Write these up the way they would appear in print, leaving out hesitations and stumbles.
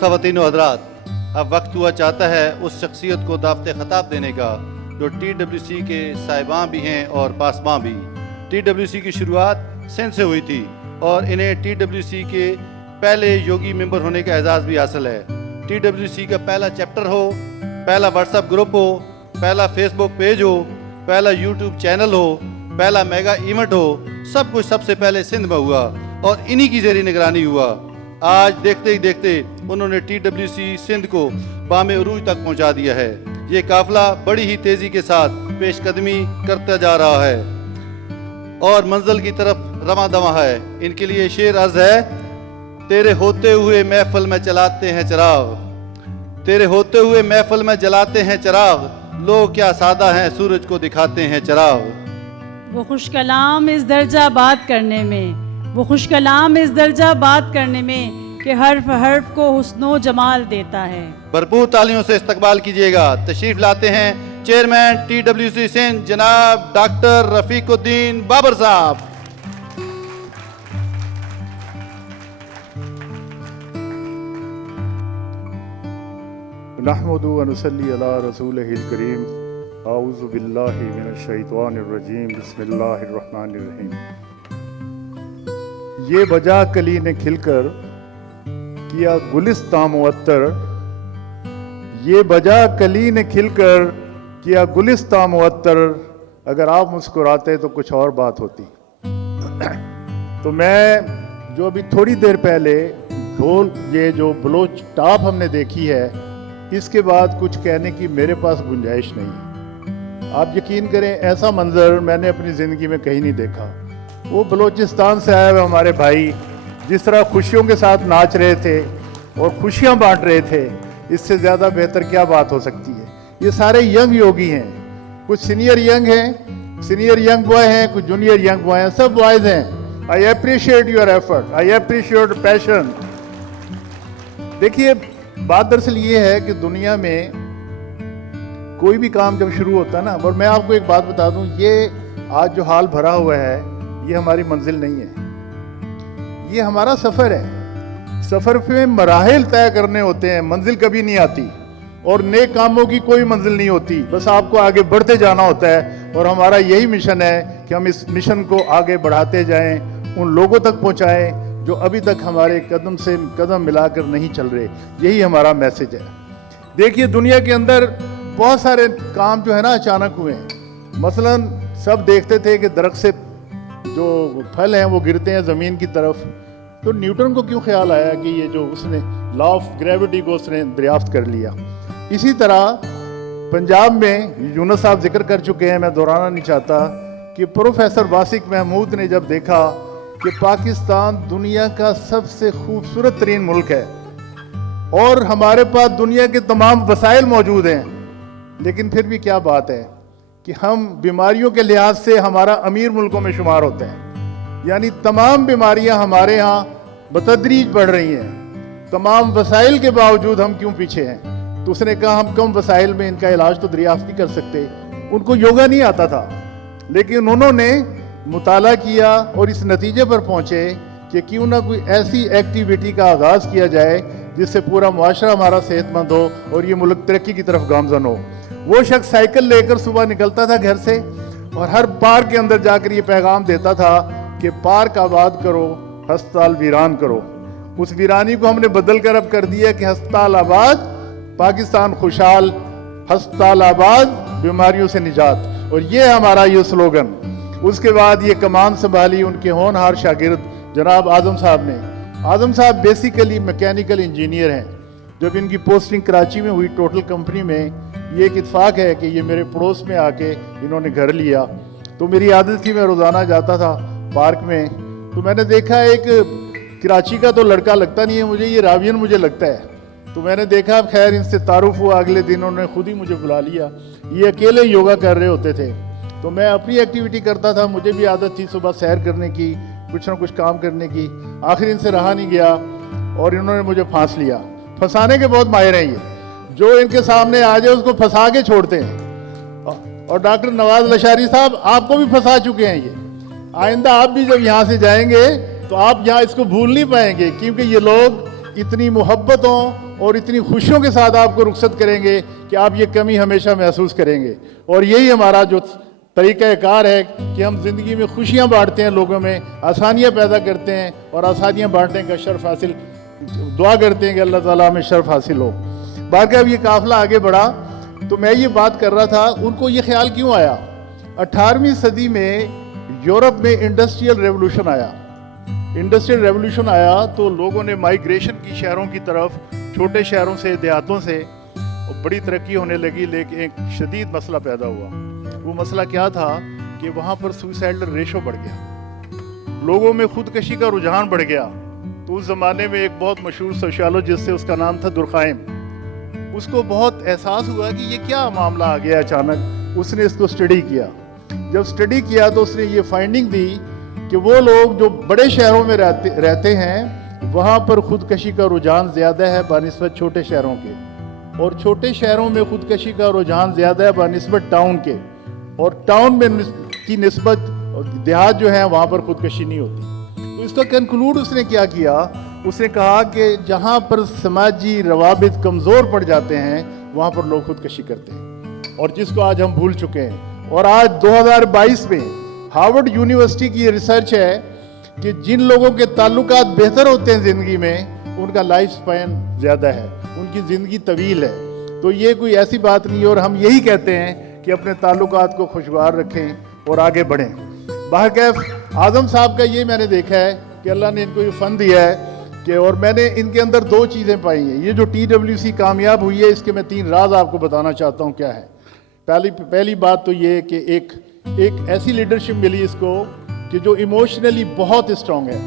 خواتین و حضرات، اب وقت ہوا چاہتا ہے اس شخصیت کو دعوت خطاب دینے کا جو TWC کے صاحبان بھی ہیں اور پاسبان بھی۔ TWC کی شروعات سندھ سے ہوئی تھی اور انہیں TWC کے پہلے یوگی ممبر ہونے کا اعزاز بھی حاصل ہے۔ TWC کا پہلا چیپٹر ہو، پہلا واٹس ایپ گروپ ہو، پہلا فیس بک پیج ہو، پہلا یوٹیوب چینل ہو، پہلا میگا ایونٹ ہو، سب کچھ سب سے پہلے سندھ میں ہوا اور انہی کی زیر نگرانی ہوا۔ آج دیکھتے ہی دیکھتے انہوں نے TWC سندھ کو بام عروج تک پہنچا دیا ہے۔ یہ قافلہ بڑی ہی تیزی کے ساتھ پیش قدمی کرتا جا رہا ہے اور منزل کی طرف رواں دواں ہے۔ ان کے لیے شعر عرض ہے: تیرے ہوتے ہوئے محفل میں چلاتے ہیں چراغ، تیرے ہوتے ہوئے محفل میں جلاتے ہیں چراغ، لوگ کیا سادہ ہیں سورج کو دکھاتے ہیں چراغ۔ وہ خوش کلام اس درجہ بات کرنے میں، وہ خوش کلام اس درجہ بات کرنے میں کہ حرف حرف کو حسن و جمال دیتا ہے۔ بھرپور تالیوں سے استقبال کیجئے گا۔ تشریف لاتے ہیں چیئرمین TWC سندھ جناب ڈاکٹر رفیق الدین بابر صاحب۔ نحمد و نصلی علی رسولہ الکریم، اعوذ باللہ من الشیطان الرجیم، بسم اللہ الرحمن الرحیم۔ یہ بجا کلی نے کھل کر کیا گلستاں معطر، یہ بجا کلی نے کھل کر کیا گلستاں معطر، اگر آپ مسکراتے تو کچھ اور بات ہوتی۔ تو میں جو ابھی تھوڑی دیر پہلے ڈھول یہ جو بلوچ ٹاپ ہم نے دیکھی ہے، اس کے بعد کچھ کہنے کی میرے پاس گنجائش نہیں ہے۔ آپ یقین کریں ایسا منظر میں نے اپنی زندگی میں کہیں نہیں دیکھا۔ وہ بلوچستان سے آئے ہوئے ہمارے بھائی جس طرح خوشیوں کے ساتھ ناچ رہے تھے اور خوشیاں بانٹ رہے تھے، اس سے زیادہ بہتر کیا بات ہو سکتی ہے۔ یہ سارے ینگ یوگی ہیں، کچھ سینئر ینگ ہیں، سینئر ینگ بوائے ہیں، کچھ جونیئر ینگ بوائے ہیں، سب بوائز ہیں۔ I appreciate your effort, I appreciate passion. دیکھیے بات دراصل یہ ہے کہ دنیا میں کوئی بھی کام جب شروع ہوتا ہے نا، اور میں آپ کو ایک بات بتا دوں، یہ آج جو حال بھرا ہوا ہے یہ ہماری منزل نہیں ہے، یہ ہمارا سفر ہے۔ سفر پہ مراحل طے کرنے ہوتے ہیں، منزل کبھی نہیں آتی، اور نیک کاموں کی کوئی منزل نہیں ہوتی، بس آپ کو آگے بڑھتے جانا ہوتا ہے۔ اور ہمارا یہی مشن ہے کہ ہم اس مشن کو آگے بڑھاتے جائیں، ان لوگوں تک پہنچائیں جو ابھی تک ہمارے قدم سے قدم ملا کر نہیں چل رہے۔ یہی ہمارا میسج ہے۔ دیکھیے دنیا کے اندر بہت سارے کام جو ہے نا اچانک ہوئے ہیں۔ مثلا سب دیکھتے تھے کہ درخت سے جو پھل ہیں وہ گرتے ہیں زمین کی طرف، تو نیوٹن کو کیوں خیال آیا کہ یہ جو اس نے لا آف گریوٹی کو اس نے دریافت کر لیا۔ اسی طرح پنجاب میں یونس صاحب ذکر کر چکے ہیں، میں دہرانا نہیں چاہتا، کہ پروفیسر واسق محمود نے جب دیکھا کہ پاکستان دنیا کا سب سے خوبصورت ترین ملک ہے اور ہمارے پاس دنیا کے تمام وسائل موجود ہیں، لیکن پھر بھی کیا بات ہے کہ ہم بیماریوں کے لحاظ سے ہمارا امیر ملکوں میں شمار ہوتا ہے، یعنی تمام بیماریاں ہمارے ہاں بتدریج بڑھ رہی ہیں، تمام وسائل کے باوجود ہم کیوں پیچھے ہیں؟ تو اس نے کہا ہم کم وسائل میں ان کا علاج تو دریافت نہیں کر سکتے۔ ان کو یوگا نہیں آتا تھا، لیکن انہوں نے مطالعہ کیا اور اس نتیجے پر پہنچے کہ کیوں نہ کوئی ایسی ایکٹیویٹی کا آغاز کیا جائے جس سے پورا معاشرہ ہمارا صحت مند ہو اور یہ ملک ترقی کی طرف گامزن ہو۔ وہ شخص سائیکل لے کر صبح نکلتا تھا گھر سے اور ہر پارک کے اندر جا کر یہ پیغام دیتا تھا کہ پارک آباد کرو، ہسپتال ویران کرو۔ اس ویرانی کو ہم نے بدل کر اب کر دیا کہ ہسپتال آباد، پاکستان خوشحال، ہسپتال آباد، بیماریوں سے نجات، اور یہ ہمارا یہ سلوگن۔ اس کے بعد یہ کمان سنبھالی ان کے ہونہار شاگرد جناب اعظم صاحب نے۔ اعظم صاحب بیسیکلی میکینیکل انجینئر ہیں۔ جب ان کی پوسٹنگ کراچی میں ہوئی ٹوٹل کمپنی میں، یہ ایک اتفاق ہے کہ یہ میرے پڑوس میں آ کے انہوں نے گھر لیا، تو میری عادت تھی میں روزانہ جاتا تھا پارک میں، تو میں نے دیکھا ایک کراچی کا تو لڑکا لگتا نہیں ہے مجھے، یہ راوین مجھے لگتا ہے، تو میں نے دیکھا خیر ان سے تعارف ہوا، اگلے دن انہوں نے خود ہی مجھے بلا لیا۔ یہ اکیلے یوگا کر رہے ہوتے تھے، تو میں اپنی ایکٹیویٹی کرتا تھا، مجھے بھی عادت تھی صبح سیر کرنے کی، کچھ نہ کچھ کام کرنے کی۔ آخر ان سے رہا نہیں گیا اور انہوں نے مجھے پھانس لیا۔ پھنسانے کے بہت ماہر ہیں یہ، جو ان کے سامنے آ جائے اس کو پھنسا کے چھوڑتے ہیں۔ اور ڈاکٹر نواز لشاری صاحب آپ کو بھی پھنسا چکے ہیں یہ۔ آئندہ آپ بھی جب یہاں سے جائیں گے تو آپ یہاں اس کو بھول نہیں پائیں گے، کیونکہ یہ لوگ اتنی محبتوں اور اتنی خوشیوں کے ساتھ آپ کو رخصت کریں گے کہ آپ یہ کمی ہمیشہ محسوس کریں گے. اور یہی ہمارا جو طریقہ کار ہے کہ ہم زندگی میں خوشیاں بانٹتے ہیں، لوگوں میں آسانیاں پیدا کرتے ہیں اور آسانیاں بانٹنے کا شرف حاصل، دعا کرتے ہیں کہ اللہ تعالیٰ ہمیں شرف حاصل ہو. باقی اب یہ قافلہ آگے بڑھا تو میں یہ بات کر رہا تھا، ان کو یہ خیال کیوں آیا؟ 18ویں صدی میں یورپ میں انڈسٹریل ریولوشن آیا. انڈسٹریل ریولوشن آیا تو لوگوں نے مائیگریشن کی شہروں کی طرف، چھوٹے شہروں سے، دیہاتوں سے، اور بڑی ترقی ہونے لگی. لیکن ایک شدید مسئلہ پیدا ہوا. وہ مسئلہ کیا تھا کہ وہاں پر سوئسائڈل ریشو بڑھ گیا، لوگوں میں خودکشی کا رجحان بڑھ گیا. تو اس زمانے میں ایک بہت مشہور سوشیولوجسٹ ہے، اس کا نام تھا درخائم. اس کو بہت احساس ہوا کہ یہ کیا معاملہ آ گیا اچانک. اس نے اس کو اسٹڈی کیا. جب اسٹڈی کیا تو اس نے یہ فائنڈنگ دی کہ وہ لوگ جو بڑے شہروں میں رہتے ہیں وہاں پر خودکشی کا رجحان زیادہ ہے بنسبت چھوٹے شہروں کے، اور چھوٹے شہروں میں خودکشی کا رجحان زیادہ ہے بنسبت ٹاؤن کے، اور ٹاؤن میں کی نسبت دیہات جو ہیں وہاں پر خودکشی نہیں ہوتی. تو اس کا کنکلوڈ اس نے کیا کیا؟ اس نے کہا کہ جہاں پر سماجی روابط کمزور پڑ جاتے ہیں وہاں پر لوگ خودکشی کرتے ہیں، اور جس کو آج ہم بھول چکے ہیں. اور آج 2022 میں ہارورڈ یونیورسٹی کی یہ ریسرچ ہے کہ جن لوگوں کے تعلقات بہتر ہوتے ہیں زندگی میں ان کا لائف سپین زیادہ ہے، ان کی زندگی طویل ہے. تو یہ کوئی ایسی بات نہیں ہے، اور ہم یہی کہتے ہیں کہ اپنے تعلقات کو خوشگوار رکھیں اور آگے بڑھیں. بہرکیف اعظم صاحب کا یہ میں نے دیکھا ہے کہ اللہ نے ان کو یہ فن دیا ہے کہ، اور میں نے ان کے اندر 2 چیزیں پائی ہیں. یہ جو TWC کامیاب ہوئی ہے اس کے میں 3 راز آپ کو بتانا چاہتا ہوں کیا ہے. پہلی بات تو یہ کہ ایک ایسی لیڈرشپ ملی اس کو کہ جو ایموشنلی بہت اسٹرانگ ہے.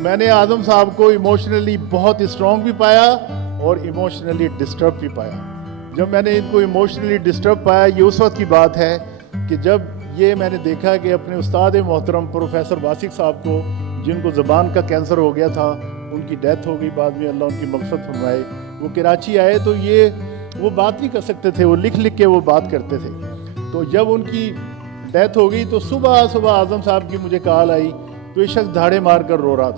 میں نے اعظم صاحب کو ایموشنلی بہت اسٹرانگ بھی پایا اور ایموشنلی ڈسٹرب بھی پایا. جب میں نے ان کو ایموشنلی ڈسٹرب پایا، یہ اس وقت کی بات ہے کہ جب یہ میں نے دیکھا کہ اپنے استاد محترم پروفیسر واسق صاحب کو، جن کو زبان کا کینسر ہو گیا تھا، ان کی ڈیتھ ہو گئی بعد میں، اللہ ان کی مغفرت فرمائے. وہ کراچی آئے تو وہ بات نہیں کر سکتے تھے، وہ لکھ کے وہ بات کرتے تھے. تو جب ان کی ڈیتھ ہو گئی تو صبح اعظم صاحب کی مجھے کال آئی تو یہ شخص دھاڑے مار کر رو رہا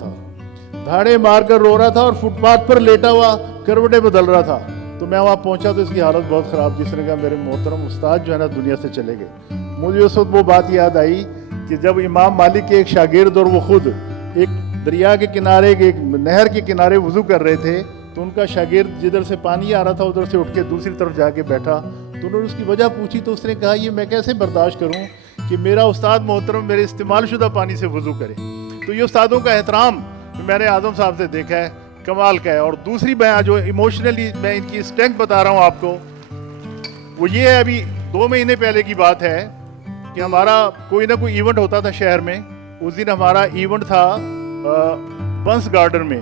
تھا اور فٹ پاتھ پر لیٹا ہوا کروٹیں بدل رہا تھا. تو میں وہاں پہنچا تو اس کی حالت بہت خراب. جس نے کہا میرے محترم استاد جو ہے نا دنیا سے چلے گئے. مجھے اس وقت وہ بات یاد آئی کہ جب امام مالک کے ایک شاگرد اور وہ خود ایک دریا کے کنارے، ایک نہر کے کنارے وضو کر رہے تھے، تو ان کا شاگرد جدھر سے پانی آ رہا تھا ادھر سے اٹھ کے دوسری طرف جا کے بیٹھا. تو انہوں نے اس کی وجہ پوچھی تو اس نے کہا یہ میں کیسے برداشت کروں کہ میرا استاد محترم میرے استعمال شدہ پانی سے وضو کرے. تو یہ استادوں کا احترام میں نے اعظم صاحب سے دیکھا ہے، کمال کا ہے. اور دوسری بات جو ایموشنلی میں ان کی اسٹرینتھ بتا رہا ہوں آپ کو، وہ یہ ہے ابھی 2 مہینے پہلے کی بات ہے کہ ہمارا کوئی نہ کوئی ایونٹ ہوتا تھا شہر میں. اس دن ہمارا ایونٹ تھا بنس گارڈن میں.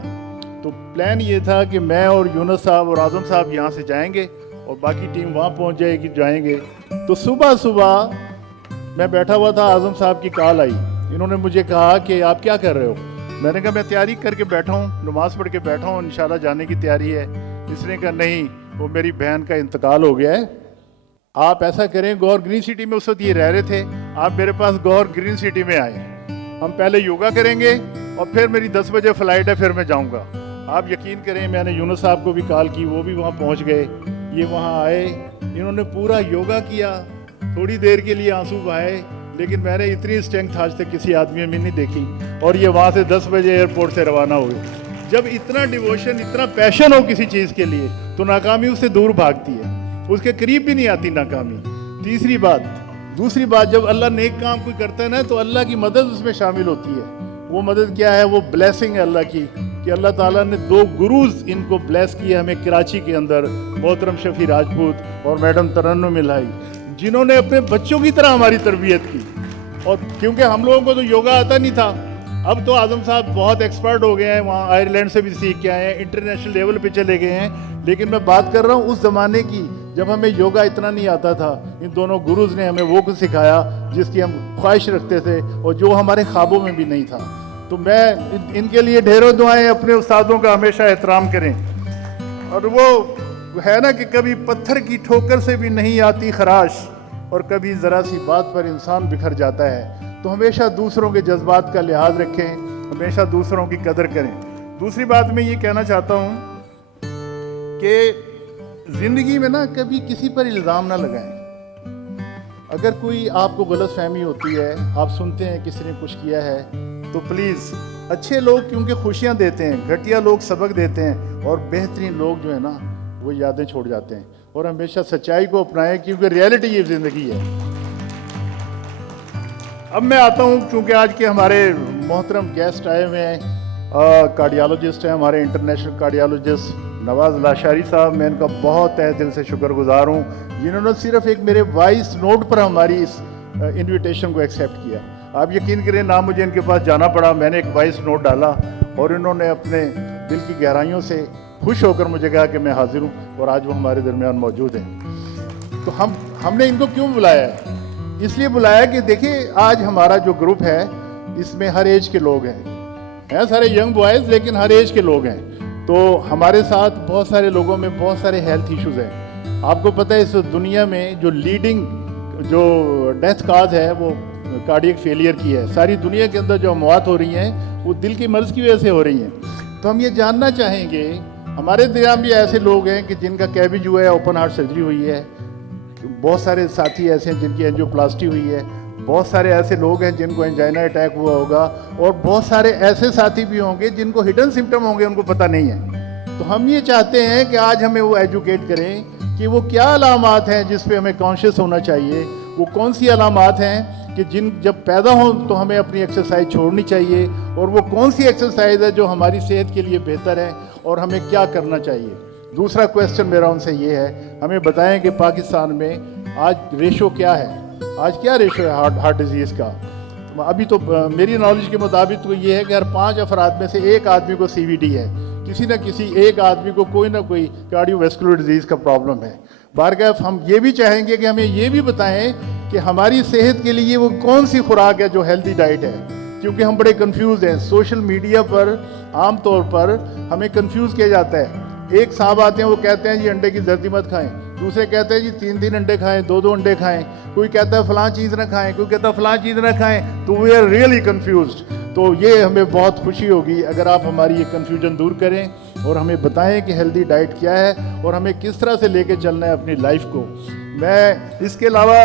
تو پلان یہ تھا کہ میں اور یونس صاحب اور اعظم صاحب یہاں سے جائیں گے اور باقی ٹیم وہاں پہنچ جائیں گے. تو صبح میں بیٹھا ہوا تھا، اعظم صاحب کی کال آئی. انہوں نے مجھے کہا کہ آپ کیا کر رہے ہو؟ میں نے کہا میں تیاری کر کے بیٹھا ہوں، نماز پڑھ کے بیٹھا ہوں، انشاءاللہ جانے کی تیاری ہے. اس نے کہا نہیں، وہ میری بہن کا انتقال ہو گیا ہے. آپ ایسا کریں، گوہر گرین سٹی میں اس وقت یہ رہ رہے تھے، آپ میرے پاس گوہر گرین سٹی میں آئیں، ہم پہلے یوگا کریں گے اور پھر میری 10 بجے فلائٹ ہے، پھر میں جاؤں گا. آپ یقین کریں میں نے یونس صاحب کو بھی کال کی، وہ بھی وہاں پہنچ گئے. یہ وہاں آئے، انہوں نے پورا یوگا کیا، تھوڑی دیر کے لیے آنسو بہائے، لیکن میں نے اتنی اسٹرینتھ آج تک کسی آدمی میں نہیں دیکھی. اور یہ وہاں سے 10 بجے ایئرپورٹ سے روانہ ہوئے. جب اتنا ڈیووشن، اتنا پیشن ہو کسی چیز کے لیے تو ناکامی اس سے دور بھاگتی ہے، اس کے قریب بھی نہیں آتی ناکامی. دوسری بات جب اللہ نیک کام کوئی کرتا ہے نا تو اللہ کی مدد اس میں شامل ہوتی ہے. وہ مدد کیا ہے؟ وہ بلیسنگ ہے اللہ کی، کہ اللہ تعالیٰ نے 2 گروز ان کو بلیس کیا ہمیں کراچی کے اندر، محترم شفیع راجپوت اور میڈم ترنم الہی، جنہوں نے اپنے بچوں کی طرح ہماری تربیت کی. اور کیونکہ ہم لوگوں کو تو یوگا آتا نہیں تھا، اب تو اعظم صاحب بہت ایکسپرٹ ہو گئے ہیں، وہاں آئرلینڈ سے بھی سیکھ کے آئے ہیں، انٹرنیشنل لیول پہ چلے گئے ہیں. لیکن میں بات کر رہا ہوں اس زمانے کی جب ہمیں یوگا اتنا نہیں آتا تھا. ان دونوں گروز نے ہمیں وہ کچھ سکھایا جس کی ہم خواہش رکھتے تھے اور جو ہمارے خوابوں میں بھی نہیں تھا. تو میں ان کے لیے ڈھیروں دعائیں، اپنے استادوں کا ہمیشہ احترام کریں. اور وہ ہے نا کہ کبھی پتھر کی ٹھوکر سے بھی نہیں آتی خراش، اور کبھی ذرا سی بات پر انسان بکھر جاتا ہے. تو ہمیشہ دوسروں کے جذبات کا لحاظ رکھیں، ہمیشہ دوسروں کی قدر کریں. دوسری بات میں یہ کہنا چاہتا ہوں کہ کہ زندگی میں نا کبھی کسی پر الزام نہ لگائیں. اگر کوئی آپ کو غلط فہمی ہوتی ہے, آپ سنتے ہیں کسی نے کچھ کیا ہے, تو پلیز اچھے لوگ کیونکہ خوشیاں دیتے ہیں, گھٹیا لوگ سبق دیتے ہیں, اور بہترین لوگ جو ہے نا وہ یادیں چھوڑ جاتے ہیں. اور ہمیشہ سچائی کو اپنائیں کیونکہ ریئلٹی یہ زندگی ہے. اب میں آتا ہوں, چونکہ آج کے ہمارے محترم گیسٹ آئے ہوئے ہیں, کارڈیالوجسٹ ہیں ہمارے انٹرنیشنل کارڈیالوجسٹ نواز لاشاری صاحب. میں ان کا بہت تہ دل سے شکر گزار ہوں جنہوں نے صرف ایک میرے وائس نوٹ پر ہماری اس انویٹیشن کو ایکسیپٹ کیا. آپ یقین کریں نہ مجھے ان کے پاس جانا پڑا, میں نے ایک وائس نوٹ ڈالا اور انہوں نے اپنے دل کی گہرائیوں سے خوش ہو کر مجھے کہا کہ میں حاضر ہوں, اور آج وہ ہمارے درمیان موجود ہیں. تو ہم نے ان کو کیوں بلایا ہے؟ اس لیے بلایا کہ دیکھیں آج ہمارا جو گروپ ہے اس میں ہر ایج کے لوگ ہیں سارے ینگ بوائز, لیکن ہر ایج کے لوگ ہیں. تو ہمارے ساتھ بہت سارے لوگوں میں بہت سارے ہیلتھ ایشوز ہیں. آپ کو پتہ ہے اس دنیا میں جو لیڈنگ جو ڈیتھ کاز ہے وہ کارڈیک فیلئر کی ہے. ساری دنیا کے اندر جو اموات ہو رہی ہیں وہ دل کی مرض کی وجہ سے ہو رہی ہیں. تو ہم یہ جاننا چاہیں گے, ہمارے درمیان بھی ایسے لوگ ہیں کہ جن کا کیبج ہوا ہے, اوپن ہارٹ سرجری ہوئی ہے, بہت سارے ساتھی ایسے ہیں جن کی اینجیوپلاسٹی ہوئی ہے, بہت سارے ایسے لوگ ہیں جن کو انجائنا اٹیک ہوا ہوگا, اور بہت سارے ایسے ساتھی بھی ہوں گے جن کو ہڈن سمٹم ہوں گے, ان کو پتہ نہیں ہے. تو ہم یہ چاہتے ہیں کہ آج ہمیں وہ ایجوکیٹ کریں کہ وہ کیا علامات ہیں جس پہ ہمیں کانشیس ہونا چاہیے, وہ کون سی علامات ہیں کہ جب پیدا ہوں تو ہمیں اپنی ایکسرسائز چھوڑنی چاہیے, اور وہ کون سی ایکسرسائز ہے جو ہماری صحت کے لیے بہتر ہے, اور ہمیں کیا کرنا چاہیے. دوسرا کویسچن میرا ان سے یہ ہے, ہمیں بتائیں کہ پاکستان میں آج ریشو کیا ہے, آج کیا ریشو ہے ہارٹ ڈیزیز کا. ابھی تو میری نالج کے مطابق تو یہ ہے کہ ہر 5 افراد میں سے ایک آدمی کو سی وی ڈی ہے, کسی نہ کسی ایک آدمی کو کوئی نہ کوئی کارڈیو ویسکولر ڈیزیز کا پرابلم ہے. بارگاہ ہم یہ بھی چاہیں گے کہ ہمیں یہ بھی بتائیں کہ ہماری صحت کے لیے وہ کون سی خوراک ہے جو ہیلدی ڈائٹ ہے, کیونکہ ہم بڑے کنفیوز ہیں. سوشل میڈیا پر عام طور پر ہمیں کنفیوز کیا جاتا ہے. ایک صاحب آتے ہیں وہ کہتے ہیں جی انڈے کی زردی مت کھائیں, دوسرے کہتے ہیں جی 3 انڈے کھائیں, 2 انڈے کھائیں, کوئی کہتا ہے فلاں چیز نہ کھائیں, کوئی کہتا ہے فلاں چیز نہ کھائیں. تو وی آر ریئلی کنفیوزڈ. تو یہ ہمیں بہت خوشی ہوگی اگر آپ ہماری یہ کنفیوژن دور کریں اور ہمیں بتائیں کہ ہیلدی ڈائٹ کیا ہے اور ہمیں کس طرح سے لے کے چلنا ہے اپنی لائف کو. میں اس کے علاوہ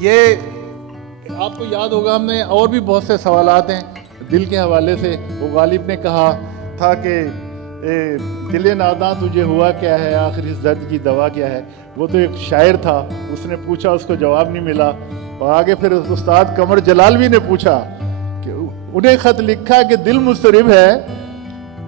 یہ آپ کو یاد ہوگا ہم نے اور بھی بہت سے سوالات ہیں دل کے حوالے سے. وہ غالب نے کہا تھا کہ دل ناداں تجھے ہوا کیا ہے, آخر اس درد کی دوا کیا ہے. وہ تو ایک شاعر تھا, اس نے پوچھا, اس کو جواب نہیں ملا. اور آگے پھر استاد قمر جلالوی نے پوچھا کہ انہیں خط لکھا کہ دل مضطرب ہے,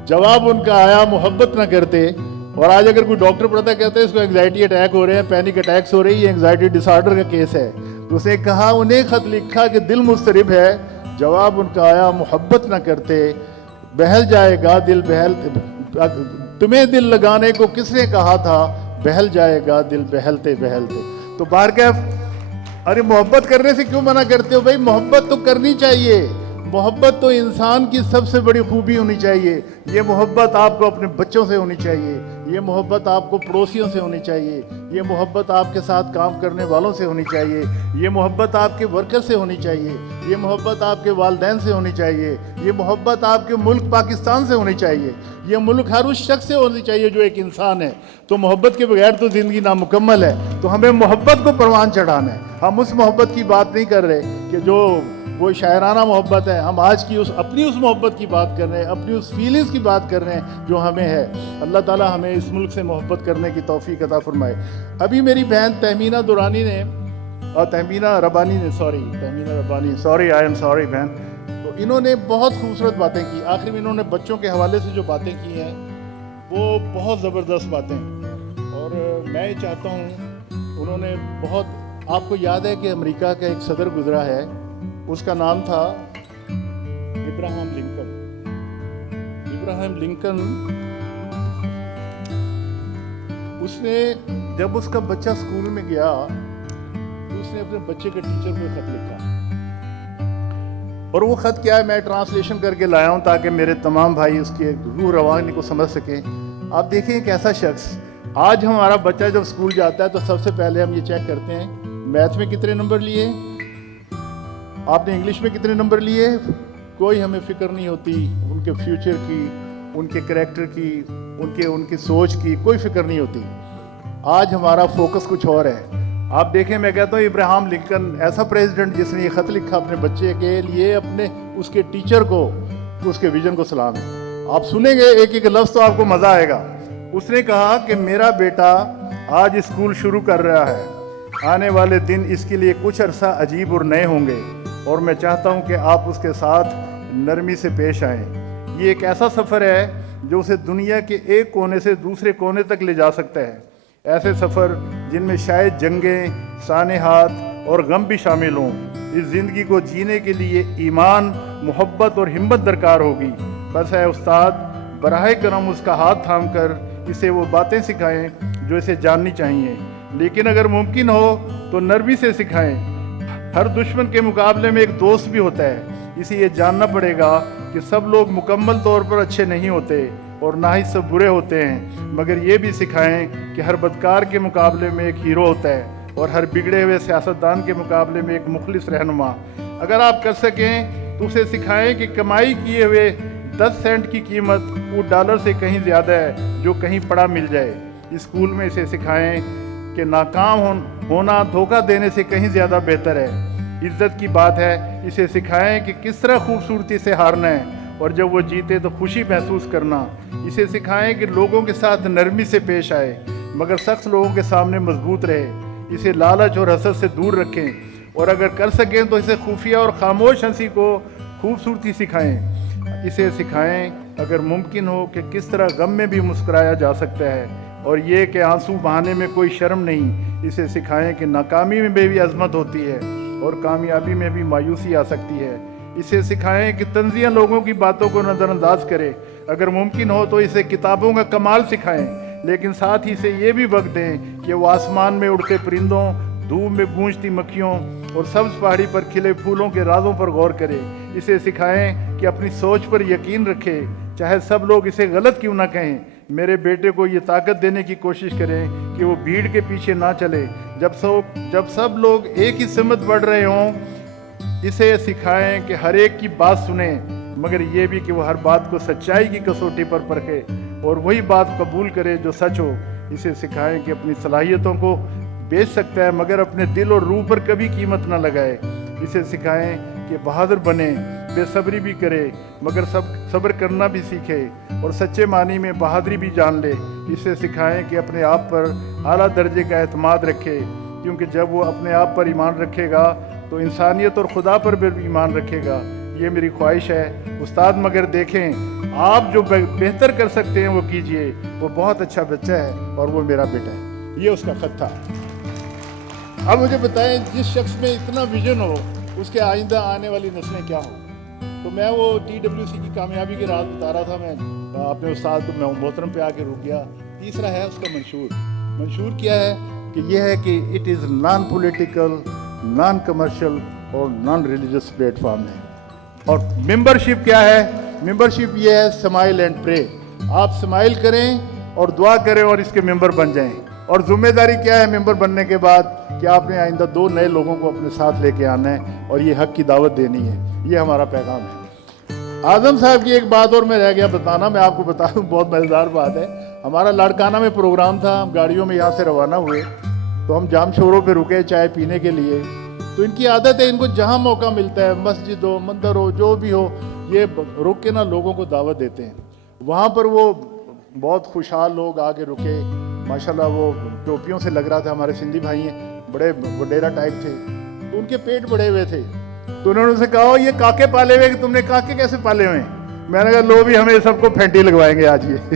جواب ان کا آیا محبت نہ کرتے. اور آج اگر کوئی ڈاکٹر پڑھتا کہتا ہے اس کو انگزائٹی اٹیک ہو رہے ہیں, پینک اٹیکس ہو رہی ہے, انگزائٹی ڈس آرڈر کا کیس ہے. تو اس نے کہا انہیں خط لکھا کہ دل مضطرب ہے, جواب ان کا آیا محبت نہ کرتے. بہل جائے گا دل تمہیں دل لگانے کو کس نے کہا تھا, بہل جائے گا دل بہلتے بہلتے. تو بارگاہ ارے محبت کرنے سے کیوں منع کرتے ہو بھائی؟ محبت تو کرنی چاہیے. محبت تو انسان کی سب سے بڑی خوبی ہونی چاہیے. یہ محبت آپ کو اپنے بچوں سے ہونی چاہیے, یہ محبت آپ کو پڑوسیوں سے ہونی چاہیے, یہ محبت آپ کے ساتھ کام کرنے والوں سے ہونی چاہیے, یہ محبت آپ کے ورکر سے ہونی چاہیے, یہ محبت آپ کے والدین سے ہونی چاہیے, یہ محبت آپ کے ملک پاکستان سے ہونی چاہیے, یہ ملک ہر اس شخص سے ہونی چاہیے جو ایک انسان ہے. تو محبت کے بغیر تو زندگی نامکمل ہے. تو ہمیں محبت کو پروان چڑھانا ہے. ہم اس محبت کی بات نہیں کر رہے کہ جو وہ شاعرانہ محبت ہے, ہم آج کی اپنی اس محبت کی بات کر رہے ہیں, اپنی اس فیلنگز کی بات کر رہے ہیں جو ہمیں ہے. اللہ تعالیٰ ہمیں اس ملک سے محبت کرنے کی توفیق عطا فرمائے. ابھی میری بہن تہمینہ ربانی نے آئی ایم سوری بہن, تو انہوں نے بہت خوبصورت باتیں کی. آخر میں انہوں نے بچوں کے حوالے سے جو باتیں کی ہیں وہ بہت زبردست باتیں, اور میں چاہتا ہوں انہوں نے بہت, آپ کو یاد ہے کہ امریکہ کا ایک صدر گزرا ہے, اس کا نام تھا ابراہم لنکن. اس نے جب اس کا بچہ اسکول میں گیا تو اس نے اپنے بچے کے ٹیچر کو خط لکھا, اور وہ خط کیا ہے میں ٹرانسلیشن کر کے لایا ہوں تاکہ میرے تمام بھائی اس کی روح روانی کو سمجھ سکیں. آپ دیکھیں ایک ایسا شخص, آج ہمارا بچہ جب اسکول جاتا ہے تو سب سے پہلے ہم یہ چیک کرتے ہیں میتھ میں کتنے نمبر لیے, آپ نے انگلش میں کتنے نمبر لیے. کوئی ہمیں فکر نہیں ہوتی ان کے فیوچر کی, ان کے کریکٹر کی, ان کی سوچ کی کوئی فکر نہیں ہوتی. آج ہمارا فوکس کچھ اور ہے. آپ دیکھیں, میں کہتا ہوں ابراہیم لنکن ایسا پریزیڈنٹ جس نے یہ خط لکھا اپنے بچے کے لیے, اپنے اس کے ٹیچر کو, اس کے ویژن کو سلام ہے. آپ سنیں گے ایک ایک لفظ تو آپ کو مزہ آئے گا. اس نے کہا کہ میرا بیٹا آج اسکول شروع کر رہا ہے, آنے والے دن اس کے لیے کچھ عرصہ عجیب اور نئے ہوں گے, اور میں چاہتا ہوں کہ آپ اس کے ساتھ نرمی سے پیش آئیں. یہ ایک ایسا سفر ہے جو اسے دنیا کے ایک کونے سے دوسرے کونے تک لے جا سکتا ہے. ایسے سفر جن میں شاید جنگیں, سانحات اور غم بھی شامل ہوں. اس زندگی کو جینے کے لیے ایمان, محبت اور ہمت درکار ہوگی. بس اے استاد, براہ کرم اس کا ہاتھ تھام کر اسے وہ باتیں سکھائیں جو اسے جاننی چاہیے, لیکن اگر ممکن ہو تو نرمی سے سکھائیں. ہر دشمن کے مقابلے میں ایک دوست بھی ہوتا ہے. اسے یہ جاننا پڑے گا کہ سب لوگ مکمل طور پر اچھے نہیں ہوتے اور نہ ہی سب برے ہوتے ہیں, مگر یہ بھی سکھائیں کہ ہر بدکار کے مقابلے میں ایک ہیرو ہوتا ہے, اور ہر بگڑے ہوئے سیاستدان کے مقابلے میں ایک مخلص رہنما. اگر آپ کر سکیں تو اسے سکھائیں کہ کمائی کیے ہوئے 10 سینٹ کی قیمت وہ ڈالر سے کہیں زیادہ ہے جو کہیں پڑا مل جائے. اسکول میں اسے سکھائیں کہ ناکام ہونا دھوکہ دینے سے کہیں زیادہ بہتر ہے. عزت کی بات ہے, اسے سکھائیں کہ کس طرح خوبصورتی سے ہارنا ہے, اور جب وہ جیتے تو خوشی محسوس کرنا. اسے سکھائیں کہ لوگوں کے ساتھ نرمی سے پیش آئے مگر سخت لوگوں کے سامنے مضبوط رہے. اسے لالچ اور حسد سے دور رکھیں, اور اگر کر سکیں تو اسے خفیہ اور خاموش ہنسی کو خوبصورتی سکھائیں. اسے سکھائیں اگر ممکن ہو کہ کس طرح غم میں بھی مسکرایا جا سکتا ہے, اور یہ کہ آنسو بہانے میں کوئی شرم نہیں. اسے سکھائیں کہ ناکامی میں بھی عظمت ہوتی ہے اور کامیابی میں بھی مایوسی آ سکتی ہے. اسے سکھائیں کہ طنزیہ لوگوں کی باتوں کو نظر انداز کرے. اگر ممکن ہو تو اسے کتابوں کا کمال سکھائیں, لیکن ساتھ ہی سے یہ بھی وقت دیں کہ وہ آسمان میں اڑتے پرندوں, دھوپ میں گونجتی مکھیوں اور سبز پہاڑی پر کھلے پھولوں کے رازوں پر غور کرے. اسے سکھائیں کہ اپنی سوچ پر یقین رکھے, چاہے سب لوگ اسے غلط کیوں نہ کہیں. میرے بیٹے کو یہ طاقت دینے کی کوشش کریں کہ وہ بھیڑ کے پیچھے نہ چلے جب سب لوگ ایک ہی سمت بڑھ رہے ہوں. اسے سکھائیں کہ ہر ایک کی بات سنیں, مگر یہ بھی کہ وہ ہر بات کو سچائی کی کسوٹی پر پرکھے اور وہی بات قبول کرے جو سچ ہو. اسے سکھائیں کہ اپنی صلاحیتوں کو بیچ سکتا ہے مگر اپنے دل اور روح پر کبھی قیمت نہ لگائے. اسے سکھائیں کہ بہادر بنے, بے صبری بھی کرے مگر صبر کرنا بھی سیکھے اور سچے معنی میں بہادری بھی جان لے. اسے سکھائیں کہ اپنے آپ پر اعلیٰ درجے کا اعتماد رکھے, کیونکہ جب وہ اپنے آپ پر ایمان رکھے گا تو انسانیت اور خدا پر بھی ایمان رکھے گا. یہ میری خواہش ہے استاد, مگر دیکھیں آپ جو بہتر کر سکتے ہیں وہ کیجئے. وہ بہت اچھا بچہ ہے اور وہ میرا بیٹا ہے. یہ اس کا خط تھا. اب مجھے بتائیں, جس شخص میں اتنا ویژن ہو اس کے آئندہ آنے والی نسلیں کیا ہوں. تو میں وہ TWC کی کامیابی کے راز بتا رہا تھا. میں اپنے استاد کو میں محترم پہ آ کے رک گیا. تیسرا ہے اس کا منشور. منشور کیا ہے کہ یہ ہے کہ it is non political, naan commercial اور نان ریلیجس پلیٹ فارم ہے. اور ممبرشپ کیا ہے؟ ممبرشپ یہ ہے سمائل اینڈ پرے. آپ سمائل کریں اور دعا کریں اور اس کے ممبر بن جائیں. اور ذمہ داری کیا ہے ممبر بننے کے بعد کہ آپ نے آئندہ 2 نئے لوگوں کو اپنے ساتھ لے کے آنا ہے اور یہ حق کی دعوت دینی ہے. یہ ہمارا پیغام ہے. اعظم صاحب کی ایک بات اور میں رہ گیا بتانا, میں آپ کو بتا دوں, بہت مزیدار بات ہے. ہمارا لاڑکانہ میں پروگرام تھا, ہم گاڑیوں میں یہاں سے روانہ ہوئے تو ہم جام شوروں پہ رکے چائے پینے کے لیے. تو ان کی عادت ہے, ان کو جہاں موقع ملتا ہے, مسجد ہو, مندر ہو, جو بھی ہو, یہ رک کے نا لوگوں کو دعوت دیتے ہیں. وہاں پر وہ بہت خوشحال لوگ آگے رکے. ماشاءاللہ وہ ٹوپیوں سے لگ رہا تھا, ہمارے سندھی بھائی ہیں, بڑے وڈیرا ٹائپ تھے, تو ان کے پیٹ بڑے ہوئے تھے. تو انہوں نے ان سے کہا یہ کاکے پالے ہوئے, کہ تم نے کاکے کیسے پالے ہوئے ہیں؟ میں نے کہا لو بھی ہمیں سب کو پھینٹی لگوائیں گے آج یہ.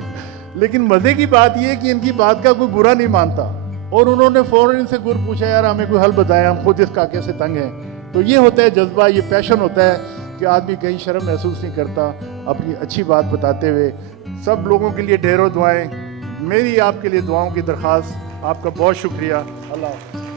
لیکن مزے کی بات یہ کہ ان کی بات کا کوئی برا نہیں مانتا, اور انہوں نے فوراً ان سے گر پوچھا یار ہمیں کوئی حل بتائیں, ہم خود اس کاکے سے تنگ ہیں. تو یہ ہوتا ہے جذبہ, یہ پیشن ہوتا ہے کہ آدمی کہیں شرم محسوس نہیں کرتا اپنی اچھی بات بتاتے ہوئے. سب لوگوں کے لیے ڈھیروں دعائیں. میری آپ کے لیے دعاؤں کی درخواست. آپ کا بہت شکریہ. اللہ حافظ.